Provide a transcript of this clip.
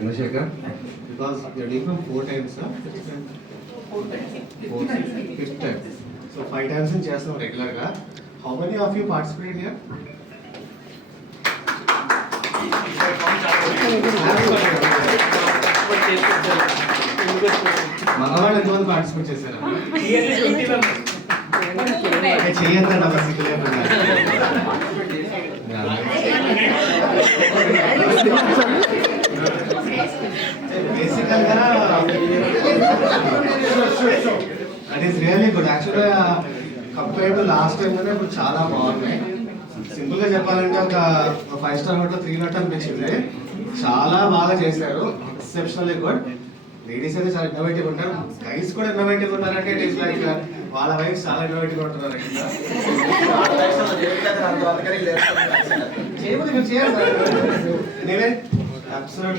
Chandrasekhar? Because you're doing from 4 times, sir? 4 times. 4 times. 5th time. So 5 times in chestam regular ga. How many of you participate here? మగవాళ్ళు ఎంతమంది participate చేశారు? చెయ్యంతా సిగ్గు లేకుండా బేసికల్ గా that is really good. యాక్చువల్గా compare to last time కన్నా ఇప్పుడు చాలా బాగున్నాయి. సింపుల్ గా చెప్పాలంటే ఒక 5 స్టార్ హోటల్ 3 హోటల్ అనిపించింది. చాలా బాగా చేశారు, ఎక్సెప్షనల్లీ గుడ్. లేడీస్ అయితే చాలా ఇన్నోవేటివ్ ఉంటారు, గైస్ కూడా ఇన్నోవేటివ్ ఉన్నారంటే ఇట్ ఈస్ లైక్ వాళ్ళ వైఫ్ చాలా ఇన్నోవేటివ్ ఉంటున్నారు. చేయమని మీరు చేయాలి. అబ్సల్యూట్లీ